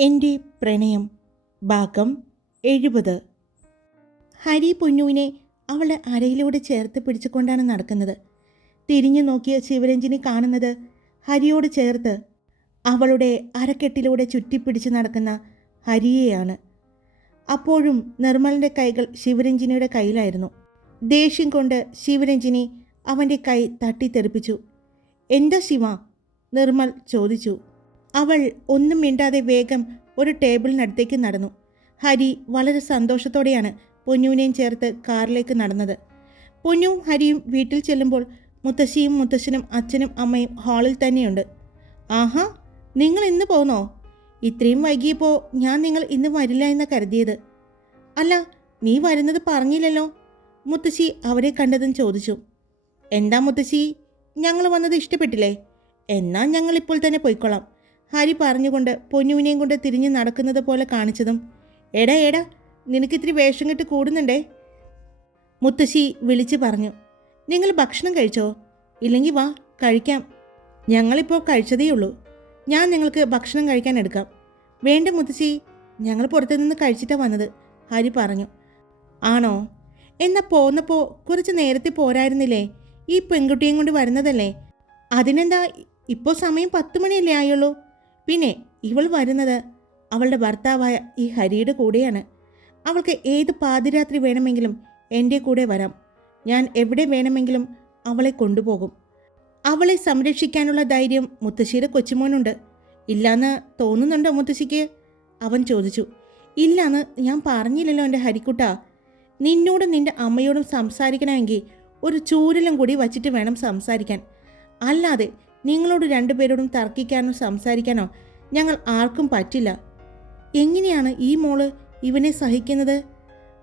എന്റെ പ്രണയം ഭാഗം എഴുപത്. ഹരി പൊന്നുവിനെ അവൾ അരയിലൂടെ ചേർത്ത് പിടിച്ചുകൊണ്ടാണ് നടക്കുന്നത്. തിരിഞ്ഞു നോക്കിയ ശിവരഞ്ജിനി കാണുന്നത് ഹരിയോട് ചേർത്ത് അവളുടെ അരക്കെട്ടിലൂടെ ചുറ്റിപ്പിടിച്ച് നടക്കുന്ന ഹരിയെയാണ്. അപ്പോഴും നിർമ്മലിന്റെ കൈകൾ ശിവരഞ്ജിനിയുടെ കയ്യിലായിരുന്നു. ദേഷ്യം കൊണ്ട് ശിവരഞ്ജിനി അവന്റെ കൈ തട്ടിത്തെറിപ്പിച്ചു. എന്താ ശിവ? നിർമ്മൽ ചോദിച്ചു. അവൾ ഒന്നും മിണ്ടാതെ വേഗം ഒരു ടേബിളിനടുത്തേക്ക് നടന്നു. ഹരി വളരെ സന്തോഷത്തോടെയാണ് പൊന്നുവിനെയും ചേർത്ത് കാറിലേക്ക് നടന്നത്. പൊന്നുവും ഹരിയും വീട്ടിൽ ചെല്ലുമ്പോൾ മുത്തശ്ശിയും മുത്തശ്ശനും അച്ഛനും അമ്മയും ഹാളിൽ തന്നെയുണ്ട്. ആഹാ നിങ്ങൾ ഇന്ന് പോന്നോ? ഇത്രയും വൈകിയപ്പോൾ ഞാൻ നിങ്ങൾ ഇന്ന് വരില്ല എന്ന് കരുതിയത്. അല്ല നീ വരുന്നത് പറഞ്ഞില്ലല്ലോ? മുത്തശ്ശി അവരെ കണ്ടതും ചോദിച്ചു. എന്താ മുത്തശ്ശി? ഞങ്ങൾ വന്നത് ഇഷ്ടപ്പെട്ടില്ലേ? എന്നാൽ ഞങ്ങൾ ഇപ്പോൾ തന്നെ പോയിക്കൊള്ളാം. ഹരി പറഞ്ഞുകൊണ്ട് പൊന്നുവിനെയും കൊണ്ട് തിരിഞ്ഞ് നടക്കുന്നത് പോലെ കാണിച്ചതും എടാ എടാ നിനക്കിത്തിരി വേഷം കെട്ട് കൂടുന്നുണ്ടേ? മുത്തശ്ശി വിളിച്ചു പറഞ്ഞു നിങ്ങൾ ഭക്ഷണം കഴിച്ചോ? ഇല്ലെങ്കിൽ വാ കഴിക്കാം. ഞങ്ങളിപ്പോൾ കഴിച്ചതേയുള്ളൂ ഞാൻ നിങ്ങൾക്ക് ഭക്ഷണം കഴിക്കാൻ എടുക്കാം. വേണ്ട മുത്തശ്ശി ഞങ്ങൾ പുറത്തു നിന്ന് കഴിച്ചിട്ടാണ് വന്നത് ഹരി പറഞ്ഞു. ആണോ? എന്നാ പോന്നപ്പോൾ കുറച്ച് നേരത്തെ പോരായിരുന്നില്ലേ? ഈ പെൺകുട്ടിയും കൊണ്ട് വരുന്നതല്ലേ? അതിനെന്താ ഇപ്പോൾ സമയം പത്ത് മണിയല്ലേ ആയുള്ളൂ? പിന്നെ ഇവൾ വരുന്നത് അവളുടെ ഭർത്താവായ ഈ ഹരിയുടെ കൂടെയാണ്. അവൾക്ക് ഏത് പാതിരാത്രി വേണമെങ്കിലും എന്റെ കൂടെ വരാം. ഞാൻ എവിടെ വേണമെങ്കിലും അവളെ കൊണ്ടുപോകും. അവളെ സംരക്ഷിക്കാനുള്ള ധൈര്യം മുത്തശ്ശിയുടെ കൊച്ചുമോനുണ്ട്. ഇല്ലാന്ന് തോന്നുന്നുണ്ടോ മുത്തശ്ശിക്ക്? അവൻ ചോദിച്ചു. ഇല്ലാന്ന് ഞാൻ പറഞ്ഞില്ലല്ലോ എന്റെ ഹരിക്കുട്ട. നിന്നോടും നിന്റെ അമ്മയോടും സംസാരിക്കണമെങ്കിൽ ഒരു ചൂരലും കൂടി വച്ചിട്ട് വേണം സംസാരിക്കാൻ. അല്ലാതെ നിങ്ങളോട് രണ്ടുപേരോടും തർക്കിക്കാനോ സംസാരിക്കാനോ ഞങ്ങൾ ആർക്കും പറ്റില്ല. എങ്ങനെയാണ് ഈ മോൾ ഇവനെ സഹിക്കുന്നത്?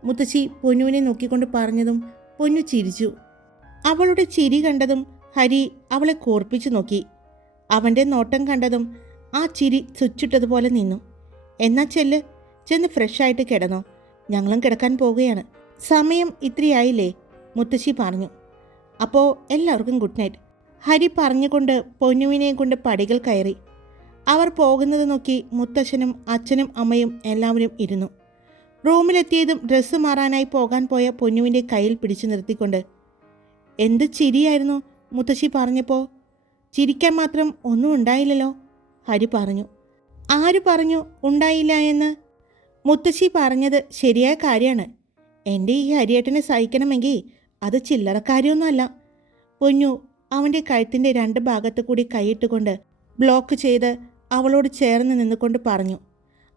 മുത്തശ്ശി പൊന്നുവിനെ നോക്കിക്കൊണ്ട് പറഞ്ഞതും പൊന്നു ചിരിച്ചു. അവളുടെ ചിരി കണ്ടതും ഹരി അവളെ കോർപ്പിച്ചു നോക്കി. അവന്റെ നോട്ടം കണ്ടതും ആ ചിരി ചുച്ചിട്ടതുപോലെ നിന്നു. എന്നാ ചെല്ല് ചെന്ന് ഫ്രഷായിട്ട് കിടന്നോ. ഞങ്ങളും കിടക്കാൻ പോവുകയാണ്. സമയം ഇത്രയായില്ലേ? മുത്തശ്ശി പറഞ്ഞു. അപ്പോൾ എല്ലാവർക്കും ഗുഡ് നൈറ്റ് ഹരി പറഞ്ഞുകൊണ്ട് പൊന്നുവിനെയും കൊണ്ട് പടികൾ കയറി. അവർ പോകുന്നത് നോക്കി മുത്തശ്ശനും അച്ഛനും അമ്മയും എല്ലാവരും ഇരുന്നു. റൂമിലെത്തിയതും ഡ്രസ്സ് മാറാനായി പോകാൻ പോയ പൊന്നുവിന്റെ കയ്യിൽ പിടിച്ചു നിർത്തിക്കൊണ്ട് എന്ത് ചിരിയായിരുന്നു? മുത്തശ്ശി പറഞ്ഞപ്പോൾ ചിരിക്കാൻ മാത്രം ഒന്നും ഉണ്ടായില്ലല്ലോ ഹരി പറഞ്ഞു. ആര് പറഞ്ഞു ഉണ്ടായില്ല എന്ന്? മുത്തശ്ശി പറഞ്ഞത് ശരിയായ കാര്യമാണ്. എന്റെ ഈ ഹരിയേട്ടനെ സഹിക്കണമെങ്കിൽ അത് ചില്ലറക്കാര്യമൊന്നുമല്ല പൊന്നു അവന്റെ കഴുത്തിന്റെ രണ്ട് ഭാഗത്തു കൂടി കൈയിട്ടുകൊണ്ട് ബ്ലോക്ക് ചെയ്ത് അവളോട് ചേർന്ന് നിന്നുകൊണ്ട് പറഞ്ഞു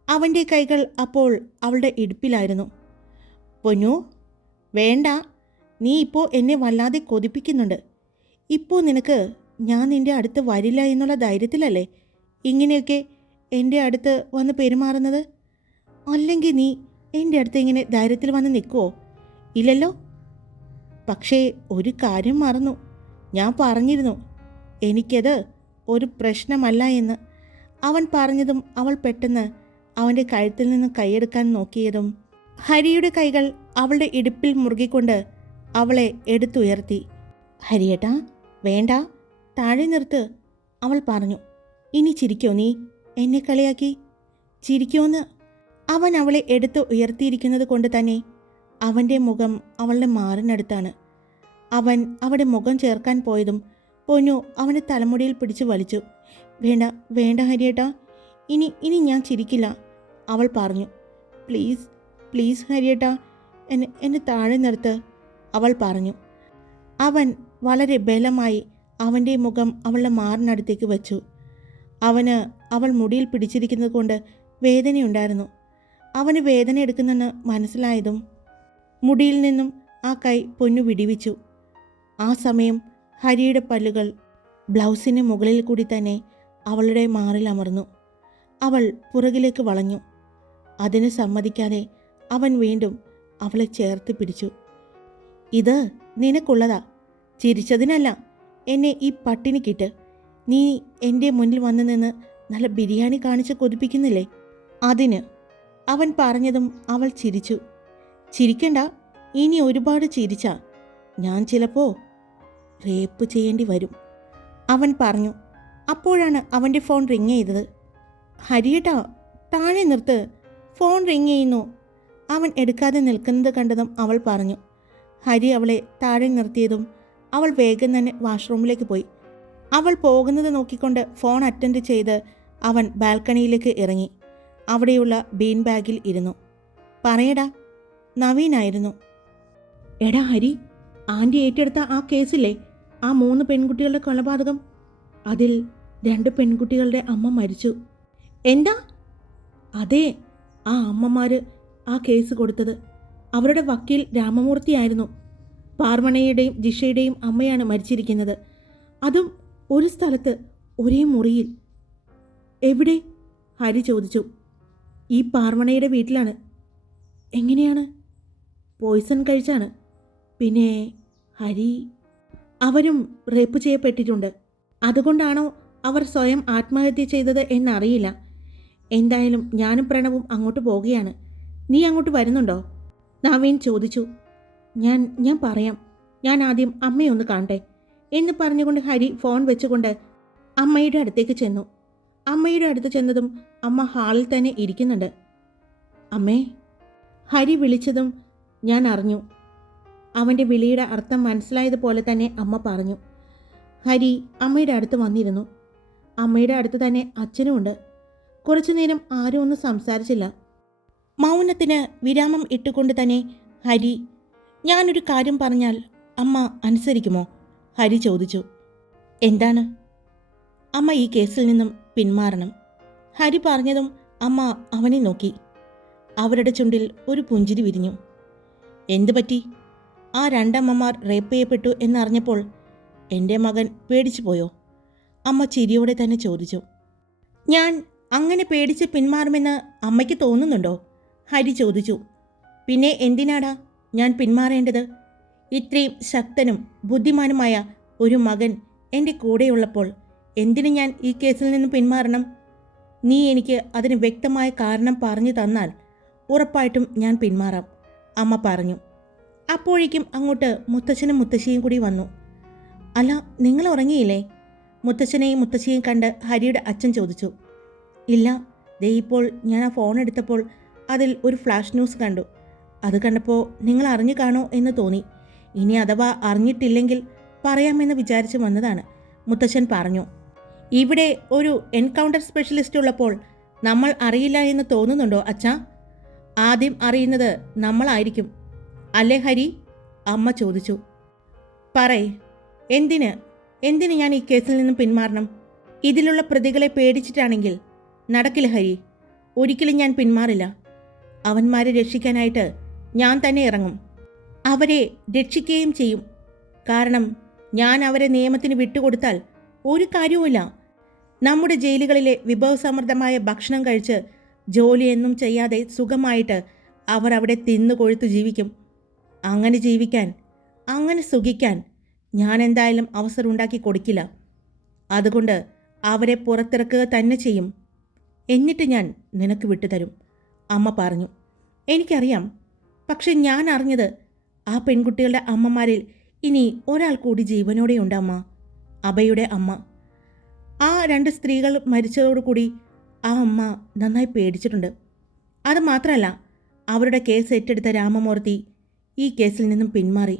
അവന്റെ കൈകൾ അപ്പോൾ അവളുടെ ഇടുപ്പിലായിരുന്നു. പൊന്നു വേണ്ട നീ ഇപ്പോൾ എന്നെ വല്ലാതെ കൊതിപ്പിക്കുന്നുണ്ട്. ഇപ്പോൾ നിനക്ക് ഞാൻ നിന്റെ അടുത്ത് വരില്ല എന്നുള്ള ധൈര്യത്തിലല്ലേ ഇങ്ങനെയൊക്കെ എന്റെ അടുത്ത് വന്ന് പെരുമാറുന്നത്? അല്ലെങ്കിൽ നീ എന്റെ അടുത്ത് ഇങ്ങനെ ധൈര്യത്തിൽ വന്ന് നിൽക്കുമോ ഇല്ലല്ലോ? പക്ഷേ ഒരു കാര്യം മറന്നു. ഞാൻ പറഞ്ഞിരുന്നു. എനിക്കത് ഒരു പ്രശ്നമല്ല എന്ന്. അവൻ പറഞ്ഞതും അവൾ പെട്ടെന്ന് അവന്റെ കഴുത്തിൽ നിന്ന് കൈയെടുക്കാൻ നോക്കിയതും ഹരിയുടെ കൈകൾ അവളുടെ ഇടുപ്പിൽ മുറുകിക്കൊണ്ട് അവളെ എടുത്തുയർത്തി. ഹരിയേട്ടാ വേണ്ട. താഴെ നിർത്ത്. അവൾ പറഞ്ഞു ഇനി ചിരിക്കോ നീ? എന്നെ കളിയാക്കി. ചിരിക്കോന്ന്. അവൻ അവളെ എടുത്ത് ഉയർത്തിയിരിക്കുന്നത് കൊണ്ട് തന്നെ അവന്റെ മുഖം അവളുടെ മാറിനടുത്താണ്. അവൻ അവിടെ മുഖം ചേർക്കാൻ പോയതും പൊന്നു അവന്റെ തലമുടിയിൽ പിടിച്ചു വലിച്ചു. വേണ്ട വേണ്ട ഹരിയേട്ടാ. ഇനി ഇനി ഞാൻ ചിരിക്കില്ല അവൾ പറഞ്ഞു. പ്ലീസ് പ്ലീസ് ഹരിയേട്ടാ എന്നെ എന്നെ താഴെ നിർത്ത് അവൾ പറഞ്ഞു. അവൻ വളരെ ബലമായി അവന്റെ മുഖം അവളുടെ മാറിനടുത്തേക്ക് വെച്ചു. അവന് അവൾ മുടിയിൽ പിടിച്ചിരിക്കുന്നത് കൊണ്ട് വേദനയുണ്ടായിരുന്നു. അവന് വേദന എടുക്കുന്നെന്ന് മനസ്സിലായതും മുടിയിൽ നിന്നും ആ കൈ പൊന്നു വിടിവിച്ചു. ആ സമയം ഹരിയുടെ പല്ലുകൾ ബ്ലൗസിന് മുകളിൽ കൂടി തന്നെ അവളുടെ മാറിൽ അമർന്നു. അവൾ പുറകിലേക്ക് വളഞ്ഞു. അതിന് സമ്മതിക്കാതെ അവൻ വീണ്ടും അവളെ ചേർത്ത് പിടിച്ചു. ഇത് നിനക്കുള്ളതാ. ചിരിച്ചതിനല്ല. എന്നെ ഈ പട്ടിണി കിട്ട്. നീ എന്റെ മുന്നിൽ വന്നു നിന്ന് നല്ല ബിരിയാണി കാണിച്ച് കൊതിപ്പിക്കുന്നില്ലേ? അതിന് അവൻ പറഞ്ഞതും അവൾ ചിരിച്ചു. ചിരിക്കണ്ട. ഇനി ഒരുപാട് ചിരിച്ച. ഞാൻ ചിലപ്പോ റേപ്പ് ചെയ്യേണ്ടി വരും. അവൻ പറഞ്ഞു അപ്പോഴാണ് അവന്റെ ഫോൺ റിങ് ചെയ്തത്. ഹരിയേട്ടാ താഴെ നിർത്ത്. ഫോൺ റിങ് ചെയ്യുന്നു. അവൻ എടുക്കാതെ നിൽക്കുന്നത് കണ്ടതും അവൾ പറഞ്ഞു. ഹരി അവളെ താഴെ നിർത്തിയതും അവൾ വേഗം തന്നെ വാഷ്റൂമിലേക്ക് പോയി. അവൾ പോകുന്നത് നോക്കിക്കൊണ്ട് ഫോൺ അറ്റൻഡ് ചെയ്ത് അവൻ ബാൽക്കണിയിലേക്ക് ഇറങ്ങി. അവിടെയുള്ള ബീൻ ബാഗിൽ ഇരുന്നു. പറയടാ നവീനായിരുന്നു എടാ ഹരി ആന്റി ഏറ്റെടുത്ത ആ കേസില്ലേ? ആ മൂന്ന് പെൺകുട്ടികളുടെ കൊലപാതകം. അതിൽ രണ്ട് പെൺകുട്ടികളുടെ അമ്മ മരിച്ചു. എന്താ? അതെ ആ അമ്മമാർ ആ കേസ് കൊടുത്തത്. അവരുടെ വക്കീൽ രാമമൂർത്തിയായിരുന്നു. പാർവണയുടെയും ജിഷയുടെയും അമ്മയാണ് മരിച്ചിരിക്കുന്നത്. അതും ഒരു സ്ഥലത്ത് ഒരേ മുറിയിൽ. എവിടെ? ഹരി ചോദിച്ചു. ഈ പാർവണയുടെ വീട്ടിലാണ്. എങ്ങനെയാണ്? പോയിസൺ കഴിച്ചാണ്. പിന്നെ ഹരി അവരും റേപ്പ് ചെയ്യപ്പെട്ടിട്ടുണ്ട്. അതുകൊണ്ടാണോ അവർ സ്വയം ആത്മഹത്യ ചെയ്തത് എന്നറിയില്ല. എന്തായാലും ഞാനും പ്രണവും അങ്ങോട്ട് പോവുകയാണ്. നീ അങ്ങോട്ട് വരുന്നുണ്ടോ? നവീൻ ചോദിച്ചു. ഞാൻ ഞാൻ പറയാം. ഞാൻ ആദ്യം അമ്മയെ ഒന്ന് കാണട്ടെ എന്ന് പറഞ്ഞുകൊണ്ട് ഹരി ഫോൺ വെച്ചുകൊണ്ട് അമ്മയുടെ അടുത്തേക്ക് ചെന്നു. അമ്മയുടെ അടുത്ത് ചെന്നതും അമ്മ ഹാളിൽ തന്നെ ഇരിക്കുന്നുണ്ട്. അമ്മേ ഹരി വിളിച്ചതും ഞാൻ അറിഞ്ഞു. അവന്റെ വിളിയുടെ അർത്ഥം മനസ്സിലായതുപോലെ തന്നെ അമ്മ പറഞ്ഞു. ഹരി അമ്മയുടെ അടുത്ത് വന്നിരുന്നു. അമ്മയുടെ അടുത്ത് തന്നെ അച്ഛനുമുണ്ട്. കുറച്ചു നേരം ആരും ഒന്നും സംസാരിച്ചില്ല. മൗനത്തിന് വിരാമം ഇട്ടുകൊണ്ട് തന്നെ ഹരി ഞാനൊരു കാര്യം പറഞ്ഞാൽ അമ്മ അനുസരിക്കുമോ? ഹരി ചോദിച്ചു. എന്താണ്? അമ്മ ഈ കേസിൽ നിന്നും പിന്മാറണം. ഹരി പറഞ്ഞതും അമ്മ അവനെ നോക്കി. അവരുടെ ചുണ്ടിൽ ഒരു പുഞ്ചിരി വിരിഞ്ഞു. എന്തു പറ്റി? ആ രണ്ടമ്മമാർ റേപ്പ് ചെയ്യപ്പെട്ടു എന്നറിഞ്ഞപ്പോൾ എന്റെ മകൻ പേടിച്ചു പോയോ? അമ്മ ചിരിയോടെ തന്നെ ചോദിച്ചു. ഞാൻ അങ്ങനെ പേടിച്ച് പിന്മാറുമെന്ന് അമ്മയ്ക്ക് തോന്നുന്നുണ്ടോ? ഹരി ചോദിച്ചു. പിന്നെ എന്തിനാടാ ഞാൻ പിന്മാറേണ്ടത്? ഇത്രയും ശക്തനും ബുദ്ധിമാനുമായ ഒരു മകൻ എന്റെ കൂടെയുള്ളപ്പോൾ എന്തിനു ഞാൻ ഈ കേസിൽ നിന്ന് പിന്മാറണം? നീ എനിക്ക് അതിന് വ്യക്തമായ കാരണം പറഞ്ഞു തന്നാൽ ഉറപ്പായിട്ടും ഞാൻ പിന്മാറാം അമ്മ പറഞ്ഞു. അപ്പോഴേക്കും അങ്ങോട്ട് മുത്തച്ഛനും മുത്തശ്ശിയും കൂടി വന്നു. അല്ല നിങ്ങൾ ഉറങ്ങിയില്ലേ? മുത്തച്ഛനെയും മുത്തശ്ശിയെയും കണ്ട് ഹരിയുടെ അച്ഛൻ ചോദിച്ചു. ഇല്ല ദേ ഇപ്പോൾ ഞാൻ ആ ഫോൺ എടുത്തപ്പോൾ അതിൽ ഒരു ഫ്ലാഷ് ന്യൂസ് കണ്ടു. അത് കണ്ടപ്പോൾ നിങ്ങൾ അറിഞ്ഞു കാണോ എന്ന് തോന്നി. ഇനി അഥവാ അറിഞ്ഞിട്ടില്ലെങ്കിൽ പറയാമെന്ന് വിചാരിച്ച് വന്നതാണ് മുത്തച്ഛൻ പറഞ്ഞു. ഇവിടെ ഒരു എൻകൗണ്ടർ സ്പെഷ്യലിസ്റ്റ് ഉള്ളപ്പോൾ നമ്മൾ അറിയില്ല എന്ന് തോന്നുന്നുണ്ടോ അച്ഛാ? ആദ്യം അറിയുന്നത് നമ്മളായിരിക്കും. അല്ലേ ഹരി അമ്മ ചോദിച്ചു. പറയ് എന്തിന്? എന്തിന് ഞാൻ ഈ കേസിൽ നിന്നും പിന്മാറണം? ഇതിലുള്ള പ്രതികളെ പേടിച്ചിട്ടാണെങ്കിൽ നടക്കില്ല ഹരി. ഒരിക്കലും ഞാൻ പിന്മാറില്ല. അവന്മാരെ രക്ഷിക്കാനായിട്ട് ഞാൻ തന്നെ ഇറങ്ങും. അവരെ രക്ഷിക്കുകയും ചെയ്യും. കാരണം ഞാൻ അവരെ നിയമത്തിന് വിട്ടുകൊടുത്താൽ ഒരു കാര്യവുമില്ല. നമ്മുടെ ജയിലുകളിലെ വിഭവസമൃദ്ധമായ ഭക്ഷണം കഴിച്ച് ജോലിയൊന്നും ചെയ്യാതെ സുഖമായിട്ട് അവർ അവിടെ തിന്നു കൊഴുത്തു ജീവിക്കും. അങ്ങനെ ജീവിക്കാൻ അങ്ങനെ സുഖിക്കാൻ ഞാൻ എന്തായാലും അവസരം ഉണ്ടാക്കി കൊടുക്കില്ല. അതുകൊണ്ട് അവരെ പുറത്തിറക്കുക തന്നെ ചെയ്യും. എന്നിട്ട് ഞാൻ നിനക്ക് വിട്ടുതരും അമ്മ പറഞ്ഞു. എനിക്കറിയാം. പക്ഷെ ഞാൻ അറിഞ്ഞത് ആ പെൺകുട്ടികളുടെ അമ്മമാരിൽ ഇനി ഒരാൾ കൂടി ജീവനോടെ ഉണ്ട് അമ്മ അഭയുടെ അമ്മ. ആ രണ്ട് സ്ത്രീകൾ മരിച്ചതോടുകൂടി ആ അമ്മ നന്നായി പേടിച്ചിട്ടുണ്ട്. അത് മാത്രമല്ല അവരുടെ കേസ് ഏറ്റെടുത്ത രാമമൂർത്തി ഈ കേസിൽ നിന്നും പിന്മാറി.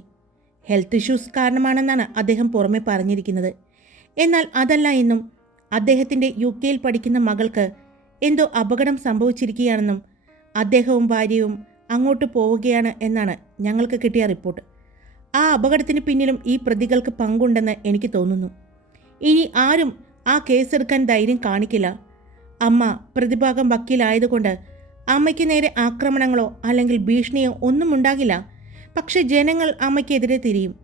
ഹെൽത്ത് ഇഷ്യൂസ് കാരണമാണെന്നാണ് അദ്ദേഹം പുറമെ പറഞ്ഞിരിക്കുന്നത്. എന്നാൽ അതല്ല എന്നും അദ്ദേഹത്തിന്റെ യു കെയിൽ പഠിക്കുന്ന മകൾക്ക് എന്തോ അപകടം സംഭവിച്ചിരിക്കുകയാണെന്നും അദ്ദേഹവും ഭാര്യയും അങ്ങോട്ട് പോവുകയാണ് എന്നാണ് ഞങ്ങൾക്ക് കിട്ടിയ റിപ്പോർട്ട്. ആ അപകടത്തിന് പിന്നിലും ഈ പ്രതികൾക്ക് പങ്കുണ്ടെന്ന് എനിക്ക് തോന്നുന്നു. ഇനി ആരും ആ കേസെടുക്കാൻ ധൈര്യം കാണിക്കില്ല. അമ്മ പ്രതിഭാഗം വക്കീലായതുകൊണ്ട് അമ്മയ്ക്ക് നേരെ ആക്രമണങ്ങളോ അല്ലെങ്കിൽ ഭീഷണിയോ ഒന്നും ഉണ്ടാകില്ല. പക്ഷെ ജനങ്ങൾ അമ്മയ്ക്കെതിരെ തിരിയും.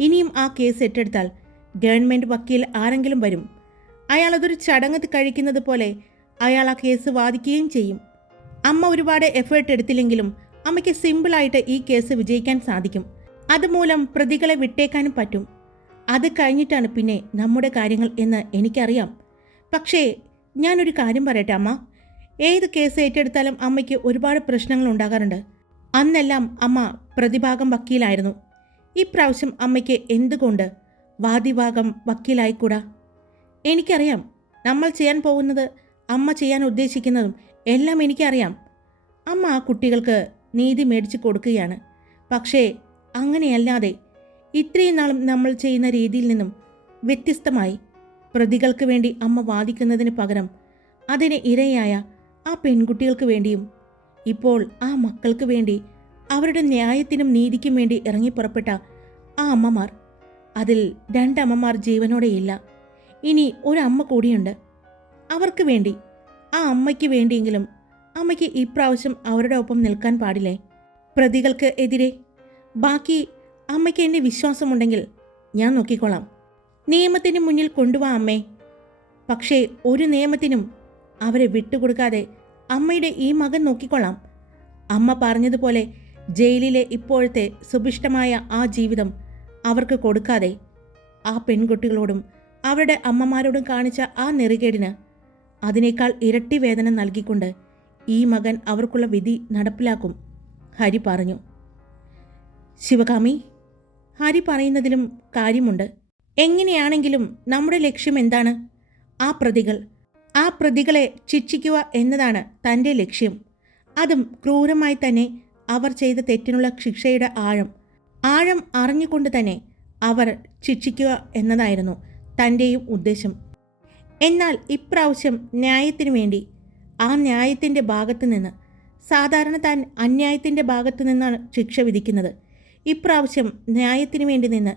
ഇനിയും ആ കേസ് ഏറ്റെടുത്താൽ ഗവൺമെന്റ് വക്കീൽ ആരെങ്കിലും വരും. അയാൾ അതൊരു ചടങ്ങ് കഴിക്കുന്നത് പോലെ അയാൾ ആ കേസ് വാദിക്കുകയും ചെയ്യും. അമ്മ ഒരുപാട് എഫേർട്ട് എടുത്തില്ലെങ്കിലും അമ്മയ്ക്ക് സിമ്പിളായിട്ട് ഈ കേസ് വിജയിക്കാൻ സാധിക്കും. അതുമൂലം പ്രതികളെ വിട്ടേക്കാനും പറ്റും. അത് കഴിഞ്ഞിട്ടാണ് പിന്നെ നമ്മുടെ കാര്യങ്ങൾ എന്ന് എനിക്കറിയാം. പക്ഷേ ഞാനൊരു കാര്യം പറയട്ടെ അമ്മ? ഏത് കേസ് ഏറ്റെടുത്താലും അമ്മയ്ക്ക് ഒരുപാട് പ്രശ്നങ്ങൾ ഉണ്ടാകാറുണ്ട്. അന്നെല്ലാം അമ്മ പ്രതിഭാഗം വക്കീലായിരുന്നു. ഇപ്രാവശ്യം അമ്മയ്ക്ക് എന്തുകൊണ്ട് വാദിഭാഗം വക്കീലായിക്കൂടാ? എനിക്കറിയാം നമ്മൾ ചെയ്യാൻ പോകുന്നത് അമ്മ ചെയ്യാൻ ഉദ്ദേശിക്കുന്നതും എല്ലാം എനിക്കറിയാം. അമ്മ ആ കുട്ടികൾക്ക് നീതി മേടിച്ചു കൊടുക്കുകയാണ്. പക്ഷേ അങ്ങനെയല്ലാതെ ഇത്രയും നാളും നമ്മൾ ചെയ്യുന്ന രീതിയിൽ നിന്നും വ്യത്യസ്തമായി പ്രതികൾക്ക് വേണ്ടി അമ്മ വാദിക്കുന്നതിന് പകരം അതിന് ഇരയായ ആ പെൺകുട്ടികൾക്ക് വേണ്ടിയും ഇപ്പോൾ ആ മക്കൾക്ക് വേണ്ടി അവരുടെ ന്യായത്തിനും നീതിക്കും വേണ്ടി ഇറങ്ങിപ്പുറപ്പെട്ട ആ അമ്മമാർ. അതിൽ രണ്ടമ്മമാർ ജീവനോടെയില്ല ഇനി ഒരമ്മ കൂടിയുണ്ട്. അവർക്ക് വേണ്ടി ആ അമ്മയ്ക്ക് വേണ്ടിയെങ്കിലും അമ്മയ്ക്ക് ഇപ്രാവശ്യം അവരുടെ ഒപ്പം നിൽക്കാൻ പാടില്ലേ? പ്രതികൾക്ക് എതിരെ. ബാക്കി അമ്മയ്ക്ക് എന്നെ വിശ്വാസമുണ്ടെങ്കിൽ ഞാൻ നോക്കിക്കോളാം. നിയമത്തിന് മുന്നിൽ കൊണ്ടുവാ അമ്മേ. പക്ഷേ ഒരു നിയമത്തിനും അവരെ വിട്ടുകൊടുക്കാതെ അമ്മയുടെ ഈ മകൻ നോക്കിക്കൊള്ളാം. അമ്മ പറഞ്ഞതുപോലെ ജയിലിലെ ഇപ്പോഴത്തെ സുഭിഷ്ടമായ ആ ജീവിതം അവർക്ക് കൊടുക്കാതെ ആ പെൺകുട്ടികളോടും അവരുടെ അമ്മമാരോടും കാണിച്ച ആ നെറികേടിന് അതിനേക്കാൾ ഇരട്ടി വേദന നൽകിക്കൊണ്ട് ഈ മകൻ അവർക്കുള്ള വിധി നടപ്പിലാക്കും ഹരി പറഞ്ഞു. ശിവകാമി ഹരി പറയുന്നതിലും കാര്യമുണ്ട്. എങ്ങനെയാണെങ്കിലും നമ്മുടെ ലക്ഷ്യം എന്താണ്? ആ പ്രതികൾ ആ പ്രതികളെ ശിക്ഷിക്കുക എന്നതാണ് തന്റെ ലക്ഷ്യം. അതും ക്രൂരമായി തന്നെ അവർ ചെയ്ത തെറ്റിനുള്ള ശിക്ഷയുടെ ആഴം. ആഴം അറിഞ്ഞുകൊണ്ട് തന്നെ അവർ ശിക്ഷിക്കുക എന്നതായിരുന്നു തന്റെയും ഉദ്ദേശം. എന്നാൽ ഇപ്രാവശ്യം ന്യായത്തിനു വേണ്ടി ആ ന്യായത്തിന്റെ ഭാഗത്തു നിന്ന് സാധാരണ താൻ അന്യായത്തിന്റെ ഭാഗത്തു നിന്നാണ് ശിക്ഷ വിധിക്കുന്നത്. ഇപ്രാവശ്യം ന്യായത്തിനു വേണ്ടി നിന്ന്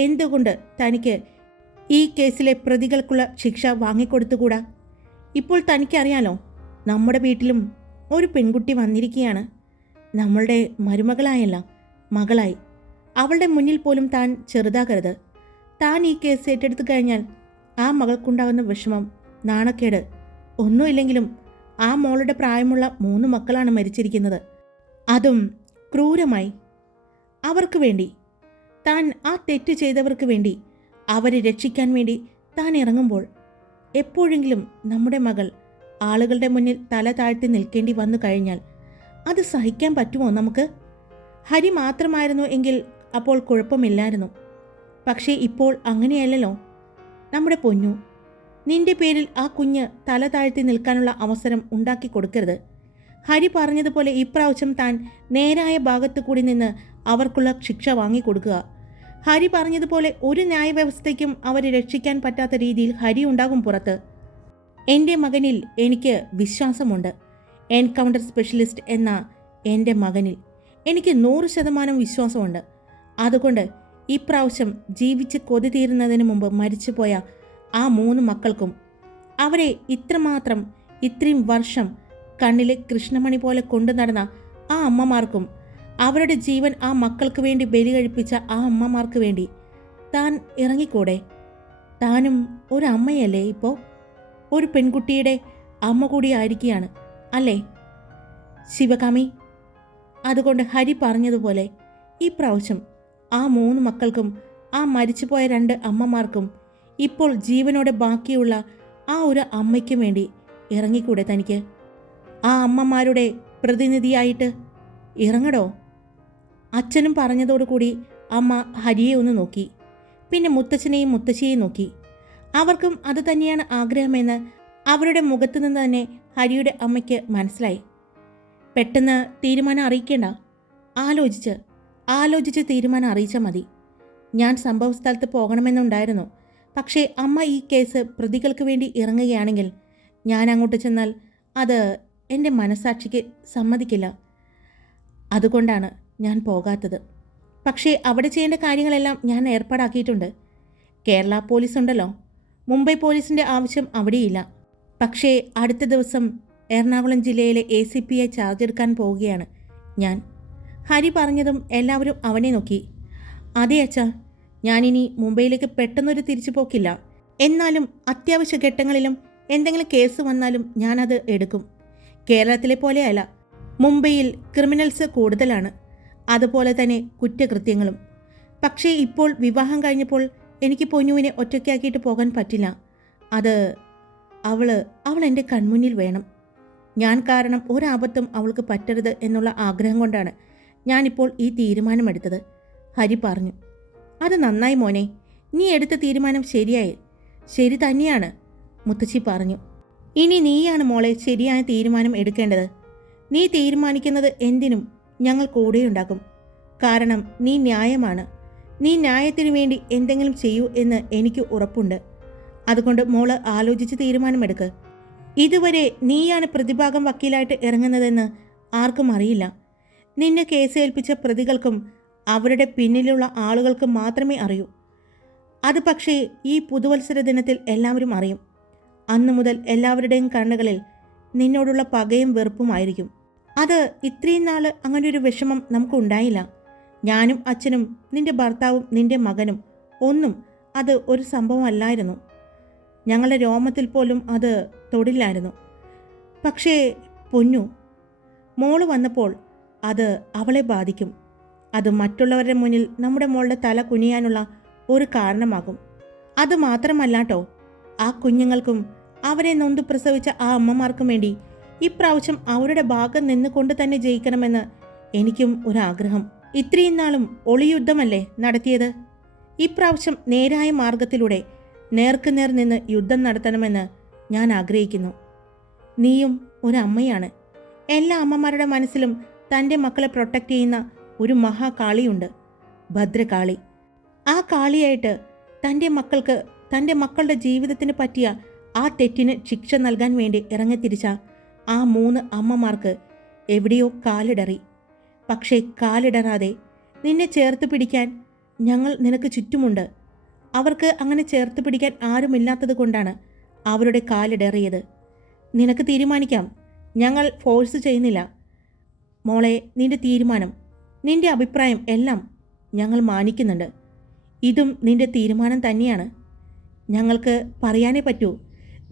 എന്തുകൊണ്ട് തനിക്ക് ഈ കേസിലെ പ്രതികൾക്കുള്ള ശിക്ഷ വാങ്ങിക്കൊടുത്തുകൂടാ? ഇപ്പോൾ തനിക്കറിയാലോ നമ്മുടെ വീട്ടിലും ഒരു പെൺകുട്ടി വന്നിരിക്കുകയാണ്. നമ്മളുടെ മരുമകളായല്ല മകളായി. അവളുടെ മുന്നിൽ പോലും താൻ ചെറുതാകരുത്. താൻ ഈ കേസ് ഏറ്റെടുത്തു കഴിഞ്ഞാൽ ആ മകൾക്കുണ്ടാകുന്ന വിഷമം നാണക്കേട് ഒന്നുമില്ലെങ്കിലും ആ മോളുടെ പ്രായമുള്ള മൂന്ന് മക്കളാണ് മരിച്ചിരിക്കുന്നത്. അതും ക്രൂരമായി. അവർക്ക് വേണ്ടി താൻ ആ തെറ്റ് ചെയ്തവർക്ക് വേണ്ടി അവരെ രക്ഷിക്കാൻ വേണ്ടി താൻ ഇറങ്ങുമ്പോൾ എപ്പോഴെങ്കിലും നമ്മുടെ മകൾ ആളുകളുടെ മുന്നിൽ തല താഴ്ത്തി നിൽക്കേണ്ടി വന്നു കഴിഞ്ഞാൽ അത് സഹിക്കാൻ പറ്റുമോ നമുക്ക്? ഹരി മാത്രമായിരുന്നു എങ്കിൽ അപ്പോൾ കുഴപ്പമില്ലായിരുന്നു. പക്ഷേ ഇപ്പോൾ അങ്ങനെയല്ലല്ലോ. നമ്മുടെ പൊന്നു നിന്റെ പേരിൽ ആ കുഞ്ഞ് തല താഴ്ത്തി നിൽക്കാനുള്ള അവസരം ഉണ്ടാക്കി കൊടുക്കരുത്. ഹരി പറഞ്ഞതുപോലെ ഇപ്രാവശ്യം താൻ നേരായ ഭാഗത്തു കൂടി നിന്ന് അവർക്കുള്ള ശിക്ഷ വാങ്ങിക്കൊടുക്കുക ഹരി പറഞ്ഞതുപോലെ ഒരു ന്യായവ്യവസ്ഥയ്ക്കും അവരെ രക്ഷിക്കാൻ പറ്റാത്ത രീതിയിൽ ഹരി ഉണ്ടാകും പുറത്ത്. എന്റെ മകനിൽ എനിക്ക് വിശ്വാസമുണ്ട്. എൻകൗണ്ടർ സ്പെഷ്യലിസ്റ്റ് എന്ന എന്റെ മകനിൽ എനിക്ക് നൂറ് ശതമാനം വിശ്വാസമുണ്ട്. അതുകൊണ്ട് ഇപ്രാവശ്യം ജീവിച്ച് കൊതി തീരുന്നതിന് മുമ്പ് മരിച്ചുപോയ ആ മൂന്ന് മക്കൾക്കും അവരെ ഇത്രമാത്രം ഇത്രയും വർഷം കണ്ണിലെ കൃഷ്ണമണി പോലെ കൊണ്ടു നടന്ന ആ അമ്മമാർക്കും അവരുടെ ജീവൻ ആ മക്കൾക്ക് വേണ്ടി ബലി കഴിപ്പിച്ച ആ അമ്മമാർക്ക് വേണ്ടി താൻ ഇറങ്ങിക്കൂടെ? താനും ഒരു അമ്മയല്ലേ ഇപ്പോൾ? ഒരു പെൺകുട്ടിയുടെ അമ്മ കൂടി ആയിരിക്കുകയാണ് അല്ലേ? ശിവകാമി അതുകൊണ്ട് ഹരി പറഞ്ഞതുപോലെ ഈ പ്രാവശ്യം ആ മൂന്ന് മക്കൾക്കും ആ മരിച്ചുപോയ രണ്ട് അമ്മമാർക്കും ഇപ്പോൾ ജീവനോടെ ബാക്കിയുള്ള ആ ഒരു അമ്മയ്ക്കും വേണ്ടി ഇറങ്ങിക്കൂടെ തനിക്ക്? ആ അമ്മമാരുടെ പ്രതിനിധിയായിട്ട് ഇറങ്ങടോ? അച്ഛനും പറഞ്ഞതോടുകൂടി അമ്മ ഹരിയെ ഒന്ന് നോക്കി പിന്നെ മുത്തച്ഛനെയും മുത്തശ്ശിയെയും നോക്കി. അവർക്കും അത് തന്നെയാണ് ആഗ്രഹമെന്ന് അവരുടെ മുഖത്തു നിന്ന് തന്നെ ഹരിയുടെ അമ്മയ്ക്ക് മനസ്സിലായി. പെട്ടെന്ന് തീരുമാനം അറിയിക്കേണ്ട. ആലോചിച്ച് ആലോചിച്ച് തീരുമാനം അറിയിച്ചാൽ മതി. ഞാൻ സംഭവ സ്ഥലത്ത് പോകണമെന്നുണ്ടായിരുന്നു. പക്ഷേ അമ്മ ഈ കേസ് പ്രതികൾക്ക് വേണ്ടി ഇറങ്ങുകയാണെങ്കിൽ ഞാൻ അങ്ങോട്ട് ചെന്നാൽ അത് എന്റെ മനസാക്ഷിക്ക് സമ്മതിക്കില്ല. അതുകൊണ്ടാണ് ഞാൻ പോകാത്തത്. പക്ഷേ അവിടെ ചെയ്യേണ്ട കാര്യങ്ങളെല്ലാം ഞാൻ ഏർപ്പാടാക്കിയിട്ടുണ്ട്. കേരള പോലീസ് ഉണ്ടല്ലോ മുംബൈ പോലീസിന്റെ ആവശ്യം അവിടെയില്ല. പക്ഷേ അടുത്ത ദിവസം എറണാകുളം ജില്ലയിലെ എ സി പിയെ ചാർജ് എടുക്കാൻ പോവുകയാണ് ഞാൻ. ഹരി പറഞ്ഞതും എല്ലാവരും അവനെ നോക്കി. അതെ അച്ഛാ ഞാനിനി മുംബൈയിലേക്ക് പെട്ടെന്നൊരു തിരിച്ചു പോക്കില്ല. എന്നാലും അത്യാവശ്യ ഘട്ടങ്ങളിലും എന്തെങ്കിലും കേസ് വന്നാലും ഞാനത് എടുക്കും. കേരളത്തിലെ പോലെയല്ല മുംബൈയിൽ ക്രിമിനൽസ് കൂടുതലാണ്. അതുപോലെ തന്നെ കുറ്റകൃത്യങ്ങളും. പക്ഷേ ഇപ്പോൾ വിവാഹം കഴിഞ്ഞപ്പോൾ എനിക്ക് പൊന്നുവിനെ ഒറ്റയ്ക്കാക്കിയിട്ട് പോകാൻ പറ്റില്ല. അത് അവൾ അവൾ എന്റെ കൺമുന്നിൽ വേണം. ഞാൻ കാരണം ഒരാപത്തും അവൾക്ക് പറ്റരുത് എന്നുള്ള ആഗ്രഹം കൊണ്ടാണ് ഞാനിപ്പോൾ ഈ തീരുമാനമെടുത്തത്. ഹരി പറഞ്ഞു. അത് നന്നായി മോനെ നീ എടുത്ത തീരുമാനം ശരിയായി. ശരി തന്നെയാണ് മുത്തശ്ശി പറഞ്ഞു. ഇനി നീയാണ് മോളെ ശരിയായ തീരുമാനം എടുക്കേണ്ടത്. നീ തീരുമാനിക്കുന്നത് എന്തിനും ഞങ്ങൾ കൂടെയുണ്ടാകും കാരണം നീ ന്യായമാണ്. നീ ന്യായത്തിനു വേണ്ടി എന്തെങ്കിലും ചെയ്യൂ എന്ന് എനിക്ക് ഉറപ്പുണ്ട്. അതുകൊണ്ട് മോൾ ആലോചിച്ച് തീരുമാനമെടുക്ക്. ഇതുവരെ നീയാണ് പ്രതിഭാഗം വക്കീലായിട്ട് ഇറങ്ങുന്നതെന്ന് ആർക്കും അറിയില്ല. നിന്നെ കേസേൽപ്പിച്ച പ്രതികൾക്കും അവരുടെ പിന്നിലുള്ള ആളുകൾക്കും മാത്രമേ അറിയൂ. അത് പക്ഷേ ഈ പുതുവത്സര ദിനത്തിൽ എല്ലാവരും അറിയും. അന്നു മുതൽ എല്ലാവരുടെയും കണ്ണുകളിൽ നിന്നോടുള്ള പകയും വെറുപ്പുമായിരിക്കും അത് ഇത്രയും നാൾ അങ്ങനെ ഒരു വിഷമം നമുക്കുണ്ടായില്ല. ഞാനും അച്ഛനും നിന്റെ ഭർത്താവും നിന്റെ മകനും ഒന്നും അത് ഒരു സംഭവമല്ലായിരുന്നു. ഞങ്ങളുടെ രോമത്തിൽ പോലും അത് തൊടില്ലായിരുന്നു. പക്ഷേ പൊന്നു മോൾ വന്നപ്പോൾ അത് അവളെ ബാധിക്കും. അത് മറ്റുള്ളവരുടെ മുന്നിൽ നമ്മുടെ മോളുടെ തല കുനിയാനുള്ള ഒരു കാരണമാകും. അത് മാത്രമല്ലാട്ടോ ആ കുഞ്ഞുങ്ങൾക്കും അവരെ നൊന്തു പ്രസവിച്ച ആ അമ്മമാർക്കും വേണ്ടി ഇപ്രാവശ്യം അവരുടെ ഭാഗം നിന്നുകൊണ്ട് തന്നെ ജയിക്കണമെന്ന് എനിക്കും ഒരാഗ്രഹം. ഇത്രയും നാളും ഒളിയുദ്ധമല്ലേ നടത്തിയത്? ഇപ്രാവശ്യം നേരായ മാർഗത്തിലൂടെ നേർക്കുനേർ നിന്ന് യുദ്ധം നടത്തണമെന്ന് ഞാൻ ആഗ്രഹിക്കുന്നു. നീയും ഒരു അമ്മയാണ് എല്ലാ അമ്മമാരുടെ മനസ്സിലും തന്റെ മക്കളെ പ്രൊട്ടക്റ്റ് ചെയ്യുന്ന ഒരു മഹാകാളിയുണ്ട്. ഭദ്രകാളി. ആ കാളിയായിട്ട് തന്റെ മക്കൾക്ക് തന്റെ മക്കളുടെ ജീവിതത്തിന് പറ്റിയ ആ തെറ്റിന് ശിക്ഷ നൽകാൻ വേണ്ടി ഇറങ്ങിത്തിരിച്ച ആ മൂന്ന് അമ്മമാർക്ക് എവിടെയോ കാലിടറി. പക്ഷേ കാലിടറാതെ നിന്നെ ചേർത്ത് പിടിക്കാൻ ഞങ്ങൾ നിനക്ക് ചുറ്റുമുണ്ട്. അവർക്ക് അങ്ങനെ ചേർത്ത് പിടിക്കാൻ ആരുമില്ലാത്തത് കൊണ്ടാണ് അവരുടെ കാലിടറിയത്. നിനക്ക് തീരുമാനിക്കാം. ഞങ്ങൾ ഫോഴ്സ് ചെയ്യുന്നില്ല. മോളെ നിന്റെ തീരുമാനം നിന്റെ അഭിപ്രായം എല്ലാം ഞങ്ങൾ മാനിക്കുന്നുണ്ട്. ഇതും നിന്റെ തീരുമാനം തന്നെയാണ്. ഞങ്ങൾക്ക് പറയാനേ പറ്റൂ.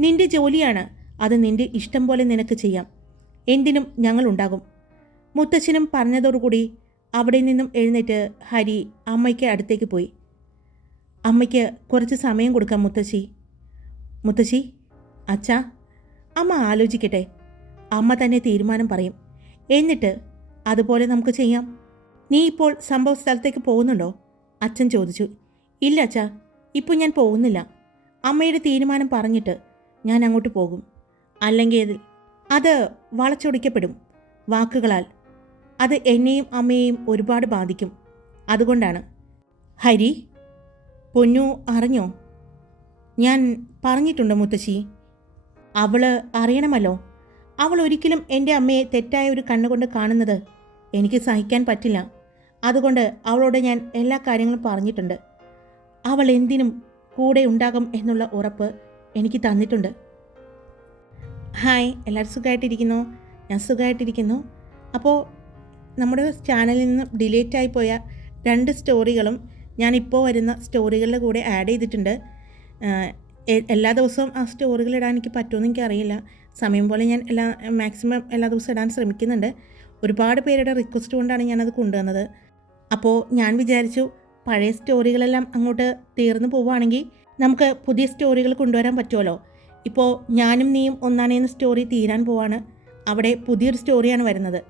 നിന്റെ ജോലിയാണ് അത് നിന്റെ ഇഷ്ടം പോലെ നിനക്ക് ചെയ്യാം. എന്തിനും ഞങ്ങളുണ്ടാകും മുത്തച്ഛനും പറഞ്ഞതോടുകൂടി അവിടെ നിന്നും എഴുന്നേറ്റ് ഹരി അമ്മയ്ക്ക് അടുത്തേക്ക് പോയി. അമ്മയ്ക്ക് കുറച്ച് സമയം കൊടുക്കാം മുത്തശ്ശി. മുത്തശ്ശി അച്ഛാ അമ്മ ആലോചിക്കട്ടെ. അമ്മ തന്നെ തീരുമാനം പറയും. എന്നിട്ട് അതുപോലെ നമുക്ക് ചെയ്യാം. നീ ഇപ്പോൾ സംഭവ സ്ഥലത്തേക്ക് പോകുന്നുണ്ടോ? അച്ഛൻ ചോദിച്ചു. ഇല്ല അച്ഛാ ഇപ്പോൾ ഞാൻ പോകുന്നില്ല. അമ്മയുടെ തീരുമാനം പറഞ്ഞിട്ട് ഞാൻ അങ്ങോട്ട് പോകും. അല്ലെങ്കിൽ അത് വളച്ചൊടിക്കപ്പെടും വാക്കുകളാൽ. അത് എന്നെയും അമ്മയെയും ഒരുപാട് ബാധിക്കും. അതുകൊണ്ടാണ്. ഹരി പൊന്നു അറിഞ്ഞോ? ഞാൻ പറഞ്ഞിട്ടുണ്ട് മുത്തശ്ശി. അവൾ അറിയണമല്ലോ. അവൾ ഒരിക്കലും എന്റെ അമ്മയെ തെറ്റായ ഒരു കണ്ണുകൊണ്ട് കാണുന്നത് എനിക്ക് സഹിക്കാൻ പറ്റില്ല. അതുകൊണ്ട് അവളോട് ഞാൻ എല്ലാ കാര്യങ്ങളും പറഞ്ഞിട്ടുണ്ട്. അവൾ എന്തിനും കൂടെ ഉണ്ടാകും എന്നുള്ള ഉറപ്പ് എനിക്ക് തന്നിട്ടുണ്ട്. ഹായ് എല്ലാവരും സുഖമായിട്ടിരിക്കുന്നു? ഞാൻ സുഖമായിട്ടിരിക്കുന്നു. അപ്പോൾ നമ്മുടെ ചാനലിൽ നിന്ന് ഡിലീറ്റ് ആയി പോയ രണ്ട് സ്റ്റോറികളും ഞാനിപ്പോൾ വരുന്ന സ്റ്റോറികളുടെ കൂടെ ആഡ് ചെയ്തിട്ടുണ്ട്. എല്ലാ ദിവസവും ആ സ്റ്റോറികൾ ഇടാൻ എനിക്ക് പറ്റുമെന്ന് എനിക്കറിയില്ല. സമയം പോലെ ഞാൻ എല്ലാ മാക്സിമം എല്ലാ ദിവസവും ഇടാൻ ശ്രമിക്കുന്നുണ്ട്. ഒരുപാട് പേരുടെ റിക്വസ്റ്റ് കൊണ്ടാണ് ഞാനത് കൊണ്ടുവന്നത്. അപ്പോൾ ഞാൻ വിചാരിച്ചു പഴയ സ്റ്റോറികളെല്ലാം അങ്ങോട്ട് തീർന്നു പോവുകയാണെങ്കിൽ നമുക്ക് പുതിയ സ്റ്റോറികൾ കൊണ്ടുവരാൻ പറ്റുമല്ലോ. ഇപ്പോൾ ഞാനും നീയും ഒന്നാണേന്ന് സ്റ്റോറി തീരാൻ പോവാണ്. അവിടെ പുതിയൊരു സ്റ്റോറിയാണ് വരുന്നത്.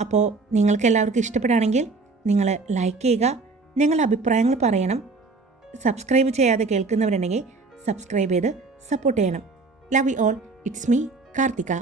അപ്പോൾ നിങ്ങൾക്ക് എല്ലാവർക്കും ഇഷ്ടപ്പെടുകയാണെങ്കിൽ നിങ്ങൾ ലൈക്ക് ചെയ്യുക നിങ്ങളുടെ അഭിപ്രായങ്ങൾ പറയണം. സബ്സ്ക്രൈബ് ചെയ്യാതെ കേൾക്കുന്നവരുണ്ടെങ്കിൽ സബ്സ്ക്രൈബ് ചെയ്ത് സപ്പോർട്ട് ചെയ്യണം. Love you all it's me Karthika